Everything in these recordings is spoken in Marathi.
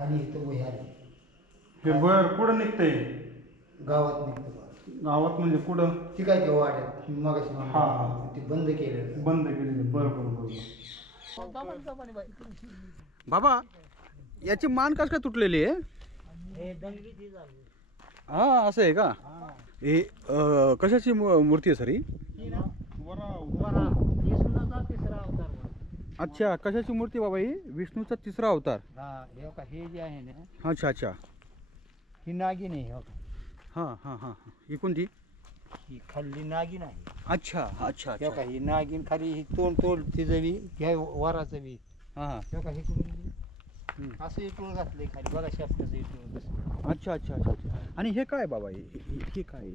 खाली इथं वह्याला हे बर कुठं निघतंय? गावात निघतो बा. गावात म्हणजे कुठं? ती काय ते वाड्यात मगाशी हा हा ते बंद केलं. बंद केलेलं. बरं बरं बरं. बाबा याची मान कस काय तुटलेली आहे? हा असं आहे का? हे कशाची मूर्ती आहे सर ही? अच्छा कशाची मूर्ती बाबा ही? विष्णूचा तिसरा अवतार. हे जे आहे ना अच्छा अच्छा. ही नागिन आहे. हां हां हां ही कोणती? ही खाल्ली नागिन आहे. अच्छा अच्छा अच्छा. ही नागिन खाली ही तोंड तिचं बी ह्या वराचं बी. हां हां. हे इकडून असं इकडून घातलंय खाली बघा शास्त्राचं इकडून. अच्छा अच्छा अच्छा अच्छा. आणि हे काय बाबा हे काय?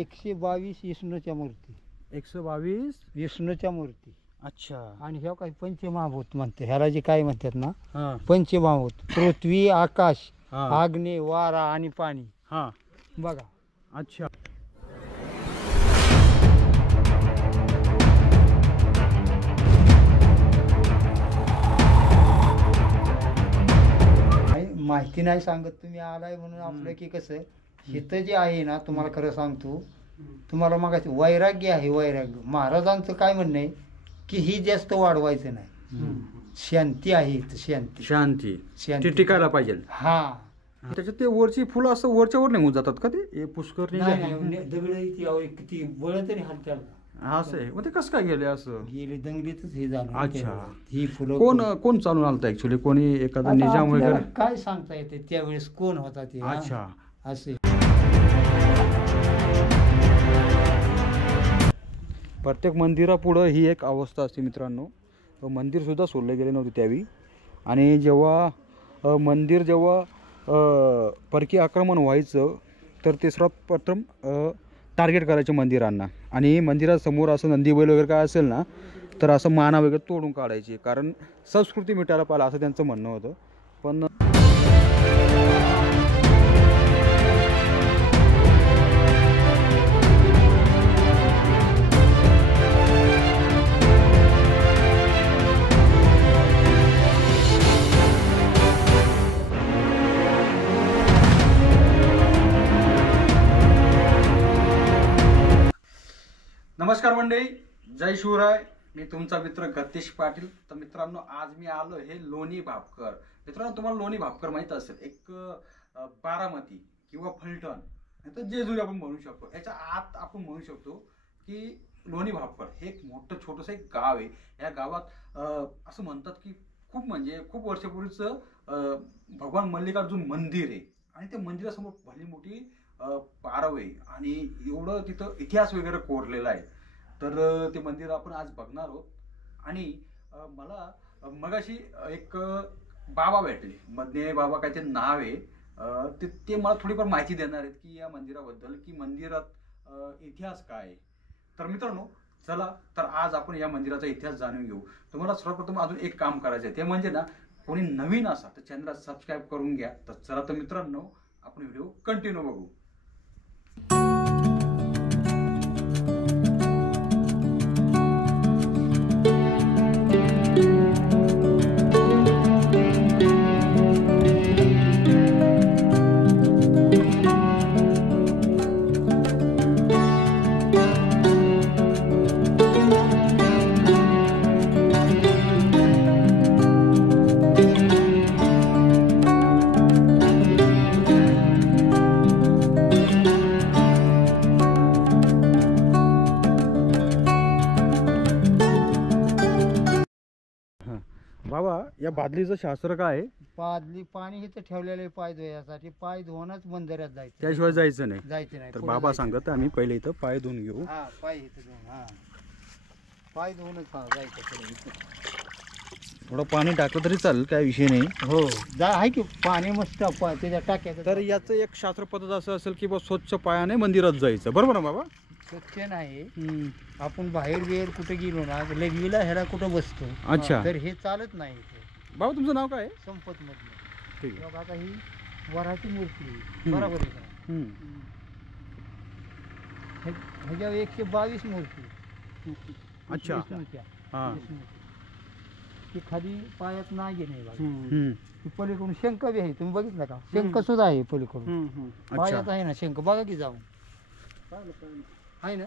122 विष्णूच्या मूर्ती. 122 विष्णूच्या मूर्ती. अच्छा. आणि ह्या काही पंचमहाभूत म्हणते ह्याला जे काय म्हणतात ना हां पंचमहाभूत पृथ्वी आकाश हां अग्नी वारा आणि पाणी. हां. बघा. अच्छा. माहिती नाही सांगत तुम्ही आलाय म्हणून आपलं की कसं हिथं जे आहे ना तुम्हाला खरं सांगतो तुम्हाला मग वैराग्य आहे. वैराग्य महाराजांचं काय म्हणणं आहे की ही जास्त वाढवायचं नाही. शांती आहे इथं. शांती शांती शांती टिकायला पाहिजे. हा. त्याच्यात ते वरची फुलं असं वरच्यावर निघून जातात का ते पुष्कर? दगड किती बळ तरी हलत्याला. असं आहे. मग ते कसं काय गेले असं? गेले दंगलीतच हे झालं. अच्छा. ही फुलं कोण चालून आलता ऍक्च्युली? कोणी एखादा निजाम वगैरे? काय सांगता येते त्यावेळेस कोण होता ते. अच्छा. असे प्रत्येक मंदिरापुढं ही एक अवस्था असते मित्रांनो. मंदिर सुद्धा सोडले गेले नव्हते त्यावेळी. आणि जेव्हा मंदिर परकीय आक्रमण व्हायचं तर ते सर्वप्रथम टार्गेट करायचे मंदिरांना. आणि मंदिरासमोर असं नंदी बैल वगैरे काय असेल ना तर असं माना वगैरे तोडून काढायचे. कारण संस्कृती मिटायला पाहिजे असं त्यांचं म्हणणं होतं. पण नमस्कार मंडळी, जय शिवराय. मी तुमचा मित्र गतीश पाटील. तर मित्रांनो आज मी आलो हे लोणी भापकर. मित्रांनो तुम्हाला लोणी भापकर माहित असेल, एक बारामती किंवा फलटण तर जेजुरी आपण म्हणू शकतो. याच्या आत आपण म्हणू शकतो की लोणी भापकर हे एक मोठं छोटंसं एक गाव आहे. या गावात असं म्हणतात की खूप वर्षापूर्वीचं भगवान मल्लिकार्जुन मंदिर आहे. आणि त्या मंदिरासमोर भली मोठी पारव आहे आणि एवढं तिथं इतिहास वगैरे कोरलेला आहे. तर ते मंदिर आपण आज बघणार आहोत. आणि मला मगाशी एक बाबा भेटले, मधने बाबा काय ते नाव आहे. ते मला थोडीफार माहिती देणार आहेत की या मंदिराबद्दल, की मंदिरात इतिहास काय आहे. तर मित्रांनो चला तर आज आपण या मंदिराचा इतिहास जाणून घेऊ. तुम्हाला सर्वप्रथम अजून एक काम करायचं आहे, ते म्हणजे ना कोणी नवीन असा तर चॅनलला सबस्क्राईब करून घ्या. तर चला तर मित्रांनो आपण व्हिडिओ कंटिन्यू बघू. बाबा या बादलीचं शास्त्र काय आहे? बादली पाणी इथं ठेवलेलं आहे पाय धुण्यासाठी. पाय धुवूनच मंदिरात जायचं, त्याशिवाय जायचं नाही. जायचं नाही. तर पुढं बाबा जायचं. सांगत आम्ही पहिले इथं पाय धुवून घेऊ. हा पाय इथं धुवून. हा पाय धुवूनच जायचं पुढे इथं. थोडं पाणी टाकलं तरी चालेल, काय विषय नाही. हो आहे की पाणी मस्त त्याच्या टाक्यात. तर याचं एक शास्त्र पद्धत असं असेल की बा स्वच्छ पायाने मंदिरात जायचं, बरोबर ना बाबा? स्वच्छ नाही. आपण बाहेर कुठे गेलो ना लघवीला ह्याला कुठं बसतो. अच्छा. तर हे चालत नाही इथे. बाबा तुमचं नाव काय आहे? संपत मधलं. ठीक आहे. आता ही वराची मूर्ती आहे. बरोबर आहे का? ह्याच्या 122 मूर्ती. अच्छा. विष्णूच्या. हां. की खाली पायात नागिन आहे बघा. हम्म. ती पलीकडून शंख बी आहे, तुम्ही बघितलं का? शंख सुद्धा आहे पलीकडून. अच्छा. पायात आहे ना शंख, बघा की जाऊन. आहे ना.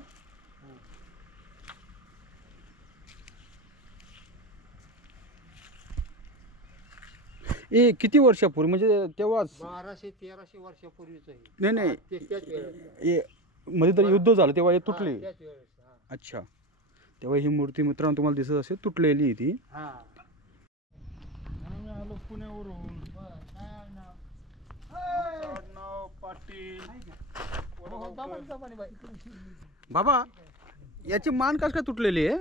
ए किती वर्षापूर्वी म्हणजे तेव्हाच? 1200-1300 वर्षापूर्वीच आहे. नाही नाही त्याच वेळेस. ए मध्ये तर युद्ध झालं तेव्हा हे तुटली. त्याच वेळेस. हा. अच्छा. तेव्हा ही मूर्ती मित्रांनो तुम्हाला दिसत असेल तुटलेली आहे ती. हा. आम्ही आलो पुण्यावरून. नाव पाटील बाबा याची मान कस काय तुटलेली आहे?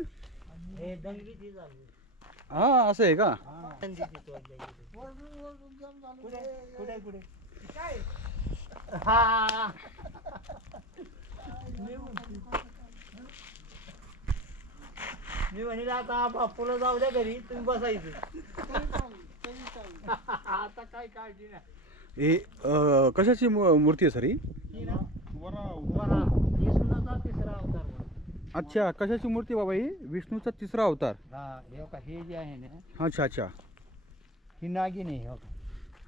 हे दंगलीची झाली. हा असं आहे का? कुठे कुठे हा. मी म्हणेल आता बापूला जाऊ द्या घरी, तुम्ही बसायचं. आता काय काळजी नाही. हे कशाची मूर्ती आहे सर ही? ही ना वरा वरा, विष्णूचा तिसरा अवतार. अच्छा कशाची मूर्ती बाबा ही? विष्णूचा तिसरा अवतार. हा. हे का हे जे आहे ना, अच्छा अच्छा. ही नागिन आहे. हो का?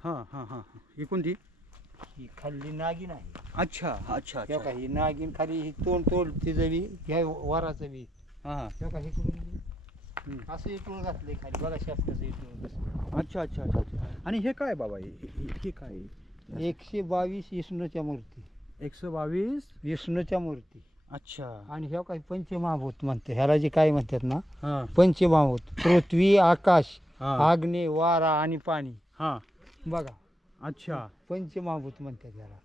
हां हां हां. ही कोणती? ही खाल्ली नागिन आहे. अच्छा अच्छा हे का अच्छा. ही नागिन खाली, ही तोंड तिचं बी, ह्या वराचं बी. हां हां. हे का हे करून असं इटूळ घातलंय खाली, बघा शासनाचं इटूळ कसं. अच्छा अच्छा अच्छा अच्छा. आणि हे काय बाबा हे काय आहे? 122 विष्णूच्या मूर्ती. 122. विष्णूच्या मूर्ती. अच्छा. आणि ह्या काही पंचमहाभूत म्हणते, ह्याला जे काय म्हणतात ना, हां पंचमहाभूत. पृथ्वी, आकाश, हां अग्नी, वारा आणि पाणी. हां. बघा अच्छा. पंचमहाभूत म्हणतात ह्याला.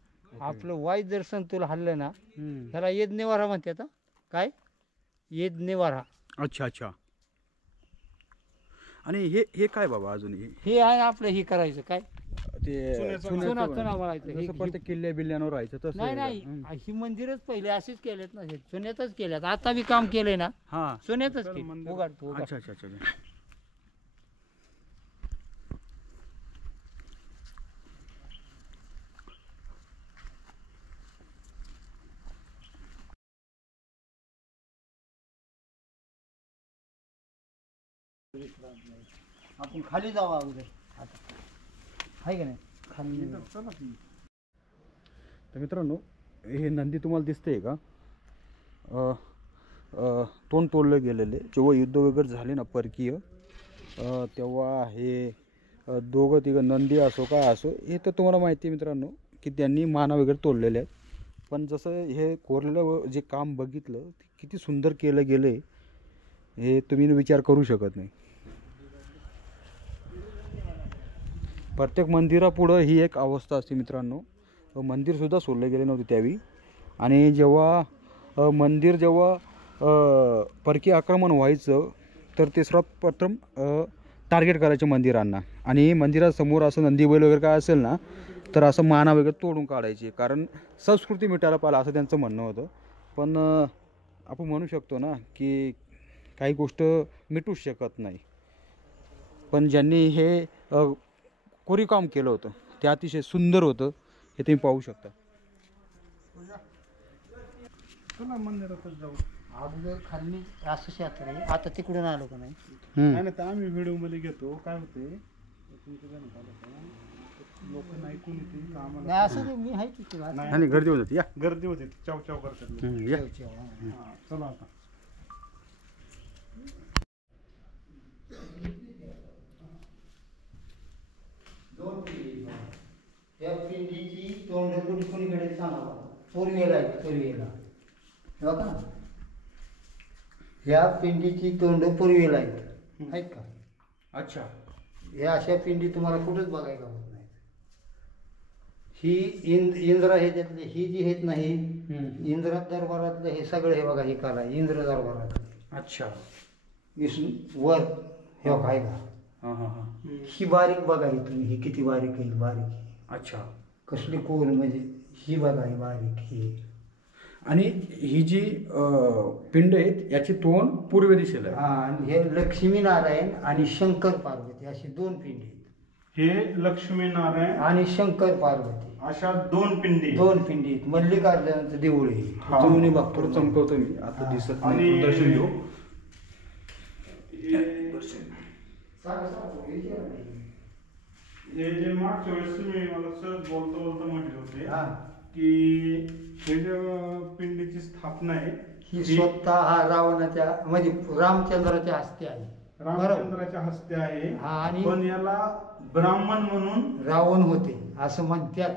आपलं वायू जर संतुल हल्लं ना, हम्म. ह्याला यज्ञवारा म्हणतात. काय? यज्ञवारा. अच्छा अच्छा. आणि हे काय बाबा अजून हे आहे आपलं, हे करायचं काय, ते चुना वळायचं. जसं पण ते किल्ले बिल्ल्यांवर राहायचं तसं नाही आहे का? नाही, ही मंदिरच पहिले अशीच केलेत ना, हे चुन्यातच केल्यात. आता बी काम केलंय ना, हां. चुन्यातच केलं. उघडतो अच्छा अच्छा अच्छा. आपण खाली जाऊ अगोदर आता, आहे का नाही? खाली तर मित्रांनो हे नंदी तुम्हाला दिसते का? तोंड तोडलं गेलेले. जेव्हा युद्ध वगैरे झाले ना परकीय, तेव्हा हे दोघं तिघं नंदी असो काय असो, हे तर तुम्हाला माहिती आहे मित्रांनो की त्यांनी माना वगैरे तोडलेले आहेत. पण जसं हे कोरलेलं जे काम बघितलं, किती सुंदर केलं गेलं आहे हे तुम्ही विचार करू शकत नाही. प्रत्येक मंदिरापुढं ही एक अवस्था असते मित्रांनो. मंदिरसुद्धा सोडले गेले नव्हते त्यावेळी. आणि जेव्हा मंदिर परकीय आक्रमण व्हायचं तर ते सर्वप्रथम टार्गेट करायचे मंदिरांना. आणि मंदिरासमोर असं नंदी बैल वगैरे काय असेल ना, तर असं माना वगैरे तोडून काढायचे, कारण संस्कृती मिटायला पाहिजे असं त्यांचं म्हणणं होतं. पण आपण म्हणू शकतो ना की काही गोष्ट मिटूच शकत नाही. पण ज्यांनी हे कोरीवकाम केलं होतं ते अतिशय सुंदर होतं, हे तुम्ही पाहू शकता. चला मंदिरातच जाऊ. अगोदर खाली असं क्षेत्र आहे, आता तिकडून आलो का नाही. नाही नाही, तर आम्ही व्हिडिओ मध्ये घेतो. काय होते लोक ऐकून येतील का आम्हाला? नाही असं नाही, मी आहे तिकडे. आणि गर्दी होत होती. या गर्दी होती, चाव चाव करतात लोक. या. हा, चला आता. या पिंडीची तोंड कुणीकडे सांगा, पूर्वेला आहे. पूर्वेला बघा, ह्या पिंडीची तोंड पूर्वेला आहेत का? अच्छा. या अशा पिंडी तुम्हाला कुठंच बघायला होत नाही. ही इंद्र हे त्यातले, ही जी आहेत नाही इंद्र दरबारातलं हे सगळं, हे बघा, हे कला इंद्र दरबारात. अच्छा. विष्णू वर हे बघा, आहे का? हां हां हां. ही बारीक बघा, ही तुम्ही, ही किती बारीक आहे, बारीक आहे. अच्छा. कसली कोल, म्हणजे ही बघा, ही बारीक ही. आणि ही जी पिंड आहेत याची तोंड पूर्व दिशेला आहे. हा, आणि हे लक्ष्मीनारायण आणि शंकर पार्वती अशी दोन पिंडी आहेत. हे लक्ष्मी नारायण आणि शंकर पार्वती अशा दोन पिंडी. दोन पिंडी आहेत. मल्लिकार्जुनाचं देऊळ आहे. हा. तुम्ही थोडं बघतो चमकवतो मी, आता दिसत आणि नाही. दर्शन घेऊ. हे जे मागच्या वेळेस तुम्ही मला सहज बोलता बोलता म्हटले होते हा. की हे जे पिंडीची स्थापना आहे ही स्वतः हा रावणाच्या म्हणजे रामचंद्राच्या हस्ते आहे. बरोबर. रामचंद्राच्या हस्ते आहे. हा, आणि पण याला ब्राह्मण म्हणून रावण होते असं म्हणतात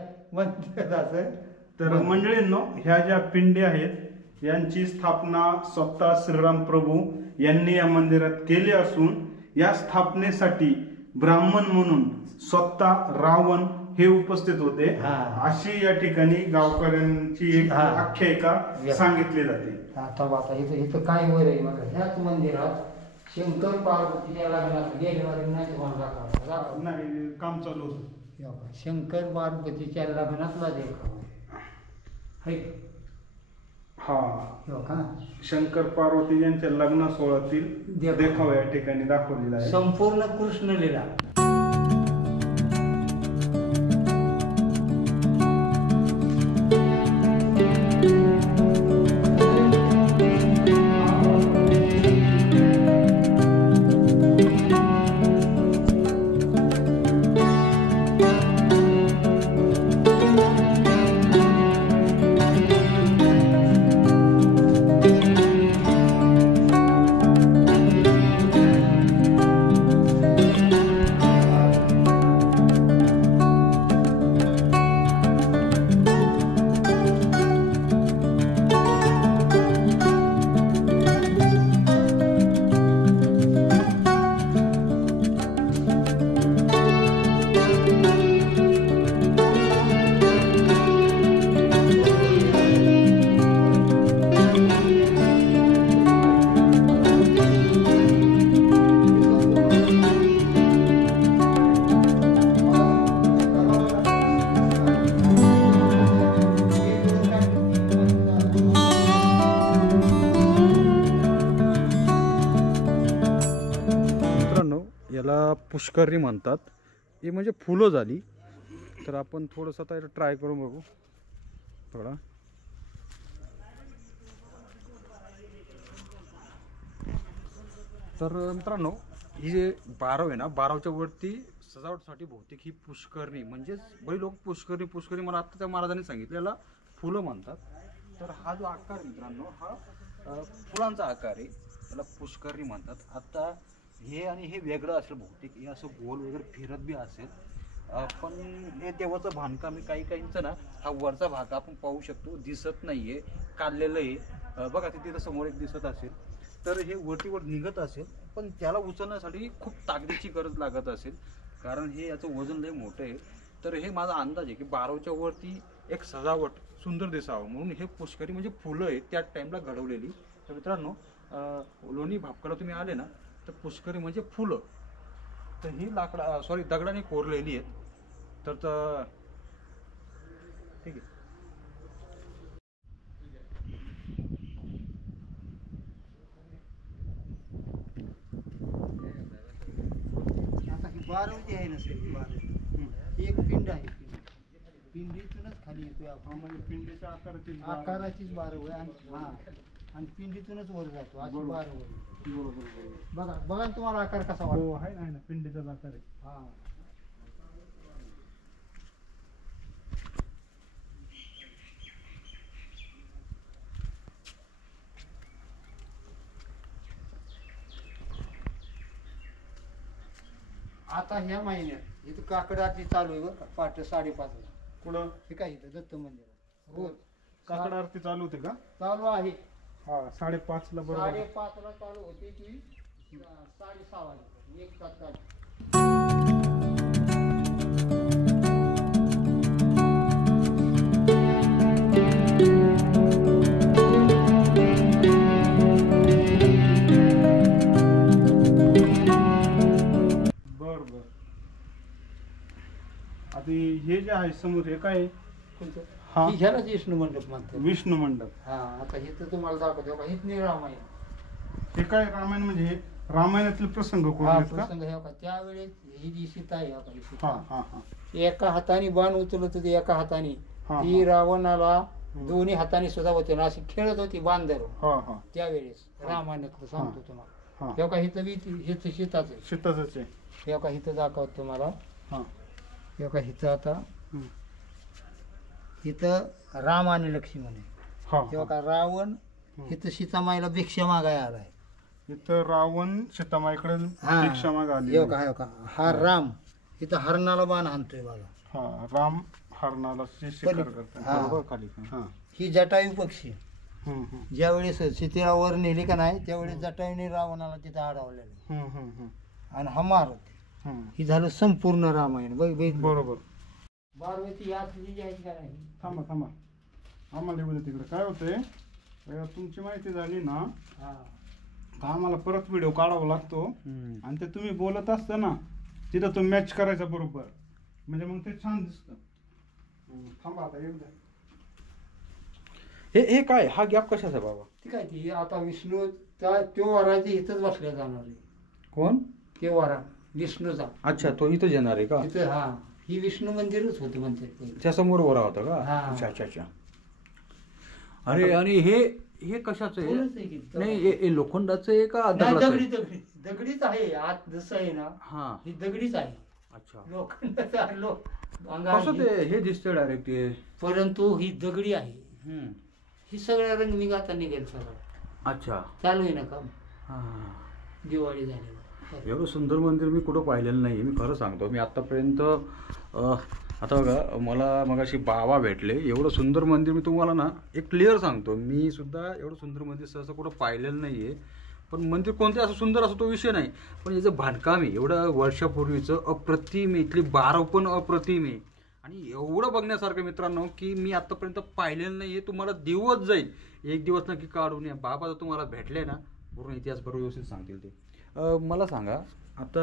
असं. तर मंडळींनो, ह्या ज्या पिंडी आहेत यांची स्थापना स्वतः श्रीराम प्रभू यांनी या मंदिरात केली असून या स्थापनेसाठी ब्राह्मण म्हणून स्वतः रावण हे उपस्थित होते. हा. अशी या ठिकाणी गावकऱ्यांची एक हा. आख्यायिका सांगितली जाते. आता इथं काय वर आहे बघा. ह्याच मंदिरात शंकर पार्वतीच्या लग्नात गेल्या वारी नाही तुम्हाला दाखवलं. नाही, काम चालू होतं. हे बघा, शंकर पार्वतीच्या लग्नातला देखावा आहे. हा, हे बघा, शंकर पार्वती यांच्या लग्न सोहळ्यातील देखावा. देखावा या ठिकाणी दाखवलेला आहे. संपूर्ण कृष्ण लीला. याला पुष्करणी म्हणतात. हे म्हणजे फुलं झाली. तर आपण थोडंसं आता ट्राय करून बघू. थोडा तर मित्रांनो, ही जे बारव आहे ना, बारवच्या वरती सजावटसाठी बहुतेक ही पुष्करणी म्हणजेच बरी लोक पुष्करणी मला आता त्या महाराजांनी सांगितलेला फुलं म्हणतात. तर हा जो आकार आहे मित्रांनो, हा फुलांचा आकार आहे, त्याला पुष्करणी म्हणतात. आता हे आणि हे वेगळं असेल बहुतेक, हे असं गोल वगैरे फिरत बी असेल. पण हे देवाचं बांधकाम आहे. काहींचं ना हा वरचा भाग आपण पाहू शकतो दिसत नाहीये, काढलेलं आहे बघा. तिथे समोर एक दिसत असेल. तर हे वरतीवर निघत असेल, पण त्याला उचलण्यासाठी खूप ताकदीची गरज लागत असेल, कारण हे याचं वजन लय मोठं आहे. तर हे माझा अंदाज आहे की बारवच्या वरती एक सजावट सुंदर दिसावं म्हणून हे पुष्करी म्हणजे फुलं आहेत त्या टाईमला घडवलेली. तर मित्रांनो, लोणी भापकरला तुम्ही आले ना, तर पुष्करी म्हणजे फुलं. तर ही दगडाने कोरलेली आहेत. तर ठीक आहे. आता ही बारव जी आहे ना सर, ही बारव ही एक पिंड आहे. पिंडीतूनच खाली येतोय आपण. म्हणजे पिंडीच्या आकाराचीच बारव आहे. आणि पिंडीतूनच वर जातो अशी बारव आहे. बघा तुम्हाला आकार कसा वाटतो. हो, आहे ना, पिंडीचाच आकार आहे. हा. आता ह्या महिन्यात इथं काकड आरती चालू आहे बरं का, पहाटे 5:30ला. कुठं हे काय इथं दत्त मंदिरात रोज काकड आरती चालू होते का? चालू आहे. हा, 5:30ला बरोबर. 5:30ला चालू होते की 6:30 वाजता 1 तास चालू. बर. आता हे जे आहे समोर, हे काय आहे? हा, ही ह्यालाच विष्णू मंडप म्हणतात. विष्णू मंडप. हा, आता हे तर तुम्हाला दाखवतो का, हित रामायण. हे काय रामायण म्हणजे हे रामायणातील प्रसंग हा कोणते का? प्रसंग हे बघा, त्यावेळेस ही जी सीता आहे बघा, ही हा सीता. हा हा एका हाताने बाण उचलत होती, एका हाताने हा, ती हा. रावणाला दोन्ही हाताने सुद्धा होते ना, अशी खेळत होती बाण धरून. हा हा त्यावेळेस रामायणातलं सांगतो तुम्हाला. हा तेव्हा का इथं बी हिथं शेताचं शेताचंच आहे. तेव्हा का इथं दाखवतो तुम्हाला. हा तेव्हा का इथं आता हम्म. इथं राम आणि लक्ष्मण आहे. हा तेव्हा का रावण इथं सीतामाईला भिक्षा मागायला आलाय. इथं रावण सीतामाईकडे भिक्षा मागायला येऊ का का हा राम इथं हरणाला बाण आणतोय बघा. हा राम हरणाला शिकार करतात. हा. बरोबर खाली. हा ही जटायू पक्षी हम्म, हम्म. ज्यावेळेस सीतेला वर नेली का नाही त्यावेळेस जटायूने रावणाला तिथं अडवलेलं हम्म, हम्म, हम्म. आणि हा मारत. हम्म. ही झालं संपूर्ण रामायण बघितलं. बरोबर. पार्वती यात जी आहे का नाही. थांबा थांबा आम्हाला येऊ दे तिकडे. काय होतंय तुमची माहिती झाली ना हा. तर आम्हाला परत व्हिडिओ काढावा लागतो हम्म. आणि ते तुम्ही बोलत असता ना तिथं तो मॅच करायचा बरोबर, म्हणजे मग ते छान दिसतं. थांबा आता येऊ द्या. हे काय हा गॅप कशाचा आहे बाबा? ठीक आहे ती आता विष्णू त्यो वराची इथंच बसल्या जाणार आहे. कोण? ते वरा विष्णूचा अच्छा, तो इथं येणार आहे का? तिथं. हा ही विष्णू मंदिरच होतं म्हणतात पहिले. त्या समोर वरा होता का? हा. अच्छा अच्छा अच्छा. अरे आणि हे कशाचं आहे? फुलंच आहे की. नाही हे लोखंडाचं आहे का नाही, दगडाचं दगडी आहे? दगडी दगडीच आहे. आत जसं आहे ना हा ही दगडीच आहे. अच्छा. लोखंडाचा कसं ते हे दिसतंय डायरेक्ट ते. परंतु ही दगडी आहे. हम्म. ही सगळ्या रंग आता निघेल सगळं. अच्छा. चालू आहे ना काम. हा. दिवाळी झाली. एवढं सुंदर मंदिर मी कुठं पाहिलेलं नाही. मी खरं सांगतो, मी आत्तापर्यंत आता बघा मला मगाशी बाबा भेटले. एवढं सुंदर मंदिर मी तुम्हाला ना एक क्लिअर सांगतो, मी सुद्धा एवढं सुंदर मंदिर सहसा कुठं पाहिलेलं नाही आहे. पण मंदिर कोणते असं सुंदर असं तो विषय नाही, पण याचं बांधकाम आहे एवढं वर्षापूर्वीचं अप्रतिम आहे. इथली बारव पण अप्रतिम आहे आणि एवढं बघण्यासारखं मित्रांनो की मी आत्तापर्यंत पाहिलेलं नाही आहे. तुम्हाला दिवस जाईल, एक दिवस नक्की काढून या. बाबा जर तुम्हाला भेटले ना पूर्ण इतिहास बरोबर व्यवस्थित सांगतील ते. मला सांगा आता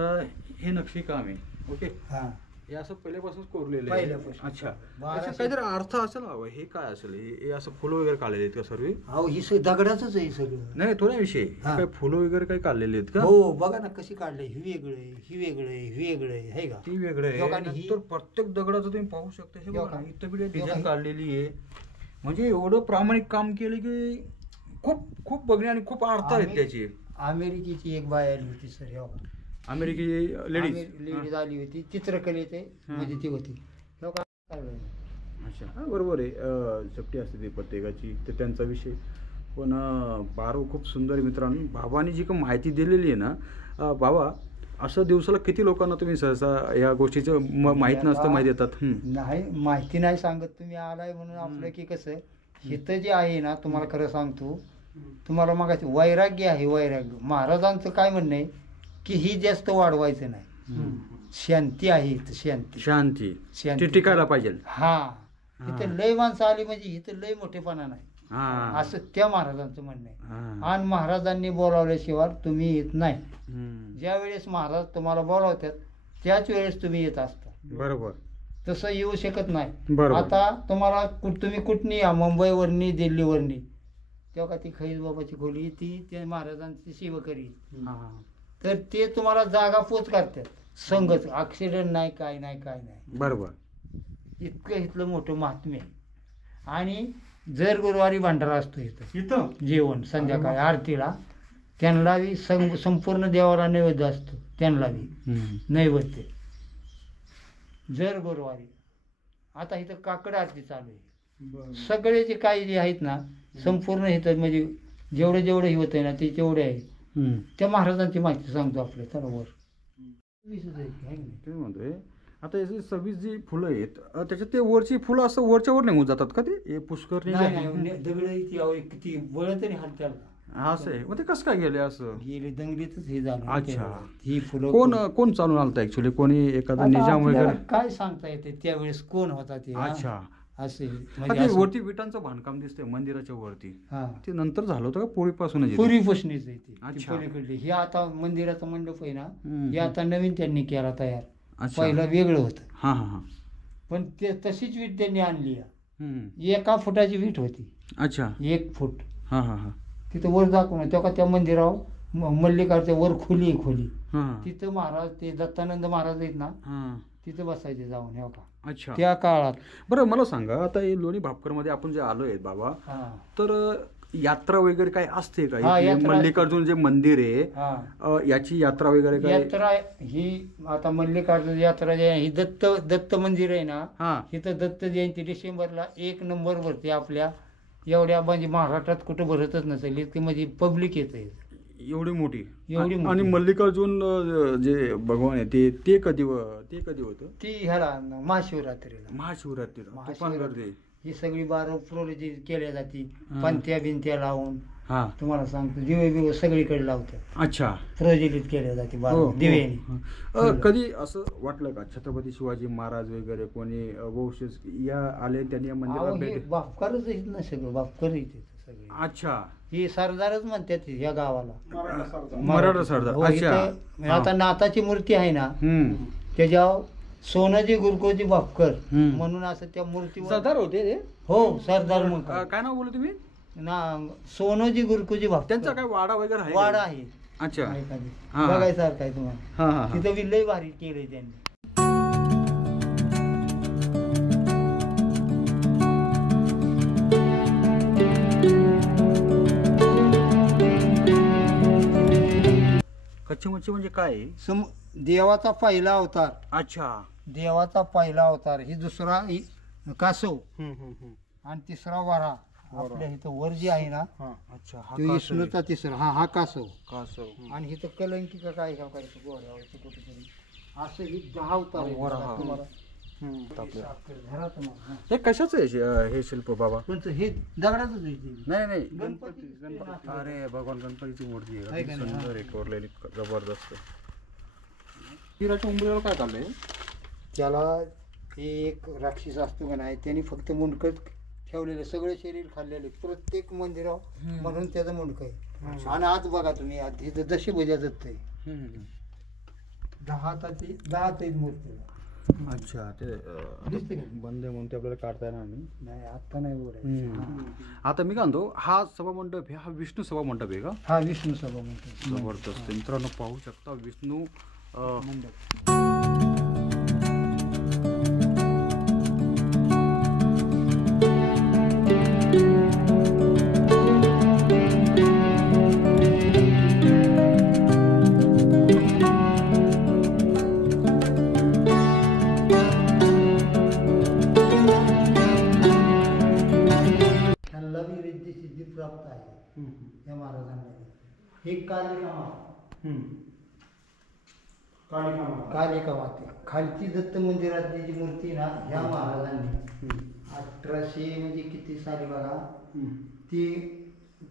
हे नक्षीकाम आहे ओके, हा हे असं पहिल्यापासूनच कोरलेलं आहे? पहिल्यापासून. अच्छा. बाराशे- अच्छा, काहीतरी अर्थ असेल हवं. हे काय असेल? हे असं फुलं वगैरे काढलेले आहेत का सर्व? अहो ही दगडाच आहे सगळं. नाही तो नाही विषय. हा. काही फुलं वगैरे काही काढलेले आहेत का? हो बघा ना कशी काढले. ही वेगळं आहे, ही वेगळं आहे, ही वेगळं आहे, है का? ती वेगळं लोकांनी आहे. ही- तर प्रत्येक दगडाचं तुम्ही पाहू शकता. हे बघा लोकांनी- ना, इथं बी डिझाईन लोकांनी- काढलेली आहे. म्हणजे एवढं प्रामाणिक काम केलं की खूप खूप बघणे आणि खूप अर्थ आहेत त्याचे. अमेरिकेची एक बाय आली होती सर. हो अमेरिकी लेडीज. लेडीज आली होती चित्रकलेचे म्हणजे ती होती. हो का? अच्छा, हा बरोबर आहे. सेफ्टी असते ती प्रत्येकाची, ते त्यांचा विषय. पण बारव खूप सुंदर आहे मित्रांनो. बाबांनी जी काही माहिती दिलेली आहे ना, बाबा असं दिवसाला किती लोकांना तुम्ही सहसा या गोष्टीचं माहीत नसतं माहिती देतात? नाही माहिती नाही सांगत. तुम्ही आलाय म्हणून आपलं की कसं हिथं जे आहे ना तुम्हाला खरं सांगतो, तुम्हाला मग वैराग्य आहे. वैराग्य महाराजांचं काय म्हणणं आहे की ही जास्त वाढवायचं नाही. शांती आहे इथं. शांती शांती शांती. ती टिकायला पाहिजे. हा इथं लय माणसं आली म्हणजे इथं लय मोठेपणा नाही हा असं त्या महाराजांचं म्हणणं आहे. हा. आणि महाराजांनी बोलावल्याशिवाय तुम्ही येत नाही. हम्म. ज्या वेळेस महाराज तुम्हाला बोलावतात त्याच वेळेस तुम्ही येत असता. बरोबर तसं येऊ शकत नाही. बरोबर. आता तुम्हाला तुम्ही कुठनी या मुंबईवरनी दिल्लीवरनी तेव्हा का ती खैज बाबाची खोली ती त्या महाराजांची सेवा करी. हा. तर ते तुम्हाला जागा पोच करतात. संघच ऍक्सिडेंट नाही काय नाही काय नाही. बरोबर. इतकं इथलं मोठं महात्म्य आहे. आणि जर गुरुवारी भंडारा असतो इथं इथं जेवण संध्याकाळी आरतीला त्यांना बी संपूर्ण देवाला नैवेद्य असतो. त्यांना बी हम्म. नैवेद्य जर गुरुवारी. आता इथं काकड आरती चालू आहे. सगळे जे काही जे आहेत ना संपूर्ण इथं म्हणजे जेवढे जेवढे हे होत आहे ना ते तेवढे आहे. हम्म. त्या महाराजांची माहिती सांगतो आपल्या तरोवर. ते म्हणतोय आता याची 26 जी फुलं आहेत त्याच्यात ते वरची फुलं असं वरच्या वर निघून जातात का? ते पुष्करणी नाही नाही दगड किती बळ तरी हात त्याला असं आहे. मग ते कसं काय गेले असं? गेले दंगलीतच हे झालं. अच्छा. ही फुलं कोण चालून आलता ऍक्च्युली? कोणी एखादा आता निजाम आपल्याला वगैरे? काय सांगता येते त्यावेळेस कोण होता ते. हा? अच्छा. असे आता म्हणजे ते असं- वरती विटांचं बांधकाम दिसतंय मंदिराच्या वरती. हा ते नंतर झालं होतं का पूर्वीपासूनच येते? पूर्वीपासूनच आहे ती अच्छा. पलीकडली. हे आता मंदिराचा मंडप आहे ना हम्म. हे आता नवीन त्यांनी केला तयार. अच्छा. पहिलं वेगळं होतं हा हा हा. पण ते तशीच वीट त्यांनी आणली आहे. हम्म. 1 फुटाची वीट होती. अच्छा. 1 फूट. हा हा हा. तिथं वर दाखवून तेव्हा त्या मंदिरावर मल्लिकार्जुन वर खोली आहे खोली. हा तिथं महाराज ते दत्तानंद महाराज आहेत ना हा. तिथं बसायचे जाऊन हे का अच्छा. त्या काळात. बरं मला सांगा आता हे लोणी भापकर मध्ये आपण जे आलोय बाबा, हा तर यात्रा वगैरे काय असते का हा, इथे यात्रा मल्लिकार्जुन जे मंदिर आहे हा याची यात्रा वगैरे काय यात्रा ही आता मल्लिकार्जुन यात्रा जी आहे ही दत्त मंदिर आहे ना, हा इथं दत्त जयंती डिसेंबरला 1 नंबर भरते आपल्या एवढ्या म्हणजे महाराष्ट्रात कुठं भरतच नसेल इतकी म्हणजे पब्लिक येते एवढी मोठी एवढी मोठी. आणि मल्लिकार्जुन जे भगवान आहे ते कधी होतं ती ह्याला महाशिवरात्रीला महाशिवरात्रीला तो पण गर्दी ही सगळी बारा प्रवृत्ती केल्या जाती हा. पंत्या बिंत्या लावून हा तुम्हाला सांगतो दिवे बिवे सगळीकडे लावतात अच्छा प्रज्वलित केल्या जाते हो, बारा हो, दिव्याने हो. कधी असं वाटलं का छत्रपती शिवाजी महाराज वगैरे कोणी वंशज या आले त्यांनी या मंदिराला अहो, हे भेट बापकारच आहेत ना सगळं बापकर येते सगळे अच्छा ही सरदारच म्हणतात या गावाला मराठा सरदार हो, अच्छा इथं आता नाथाची मूर्ती आहे ना हम्म त्याच्यावर सोनाजी गुरुकोजी बापकर हम्म. म्हणून असं त्या मूर्तीवर सरदार होते ते हो सरदार म्हणून काय नाव बोलू तुम्ही ना सोनोजी गुरुकोजी बापकर त्यांचा काय वाडा वगैरे आहे वाडा आहे अच्छा ऐकायला. हा. बघायसारखं आहे तुम्हाला हा हा हा. तिथं बी लय भारी केलंय त्यांनी कच्ची मच्छी म्हणजे काय आहे? देवाचा पहिला अवतार अच्छा देवाचा पहिला अवतार ही दुसरा कासव आणि तिसरा वरा आपल्या इथं वर जी आहे ना अच्छा हा तो कासव आहे. विष्णूचा तिसरा हा कासव कासव आणि इथं कलंकी का काय करायचं गोऱ्यावरचं कुठेतरी असं ही 10 अवतार आहेत. वर हा. तुम्हाला आपलं. धरा तुम्हाला. हा. हे कशाचं आहे हे शिल्प बाबा कोणतं हे दगडाचंच आहे ते. नाही नाही गणपती. अरे भगवान गणपतीची मूर्ती आहे आहे का किती नाही? सुंदर आहे कोरलेली जबरदस्त तीराच्या उंबरीवर काय चाललंय त्याला एक राक्षस असतो का नाही त्यांनी फक्त मुंडकं ठेवलेलं सगळं शरीर खाल्लेले प्रत्येक मंदिरावर म्हणून त्याचं मुंडकं आहे आणि आज बघा तुम्ही आज इथं जशी बजा दत्त आहे 10 मूर्ती अच्छा ते दिसते का? बंद आहे म्हणून ते आपल्याला काढता येणार नाही नाही आता नाही बोलायचं. आता मी काय म्हणतो हा सभा मंडप आहे हा विष्णू सभा मंडप आहे का हा विष्णू सभा म्हणतो जबरदस्त मित्रांनो पाहू शकता विष्णू मंडप त्यांना बी रिद्धी सिद्धी प्राप्त आहे या महाराजांना हे कालिका माता कालिका माते खालची दत्त मंदिरातली जी मूर्ती ना ह्या महाराजांनी 1800 म्हणजे किती साली बघा ती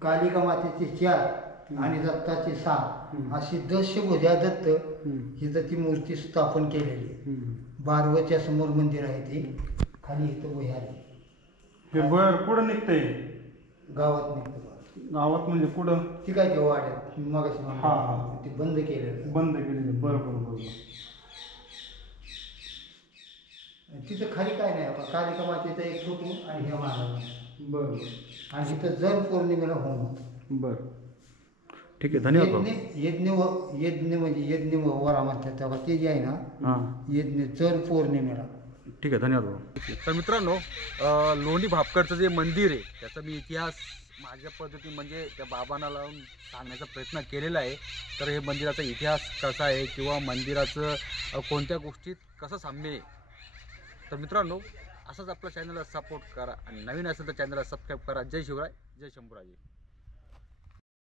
कालिका मातेची 4 आणि दत्ताची 6 अशी दशभुजा दत्त इथं ती मूर्ती स्थापन केलेली आहे. बारवच्या समोर मंदिर आहे ते खाली इथं वही आहे हे बर कुठं निघतंय गावात निघतं बा. गावात म्हणजे कुठं ती काय ते वाड्यात मगाशी म्हणलं. हा, हा. ते बंद केलेलं बंद केलेलं बरं तिथं खाली काय नाही बा. कालिका मातेचा एक फोटो आणि ह्या महाराज बरं आणि तिथं जर पौर्णिमेला होम बरं ठीक आहे धन्यवाद बाबा. यज्ञ म्हणजे यज्ञ वरा म्हणतात तेव्हा ते जे आहे ना हां यज्ञ जर पौर्णिमेला ठीक आहे धन्यवाद बाबा. तर मित्रांनो लोणी भापकरचं जे मंदिर आहे त्याचा मी इतिहास माझ्या पद्धतीने म्हणजे त्या बाबांना लावून सांगण्याचा प्रयत्न केलेला आहे. तर हे मंदिराचा इतिहास कसा आहे किंवा मंदिराचं कोणत्या गोष्टीत कसं साम्य आहे. तर मित्रांनो असंच आपल्या चॅनलला सपोर्ट करा आणि नवीन असेल तर चॅनलला सबस्क्राईब करा. जय शिवराय जय शंभूराजे.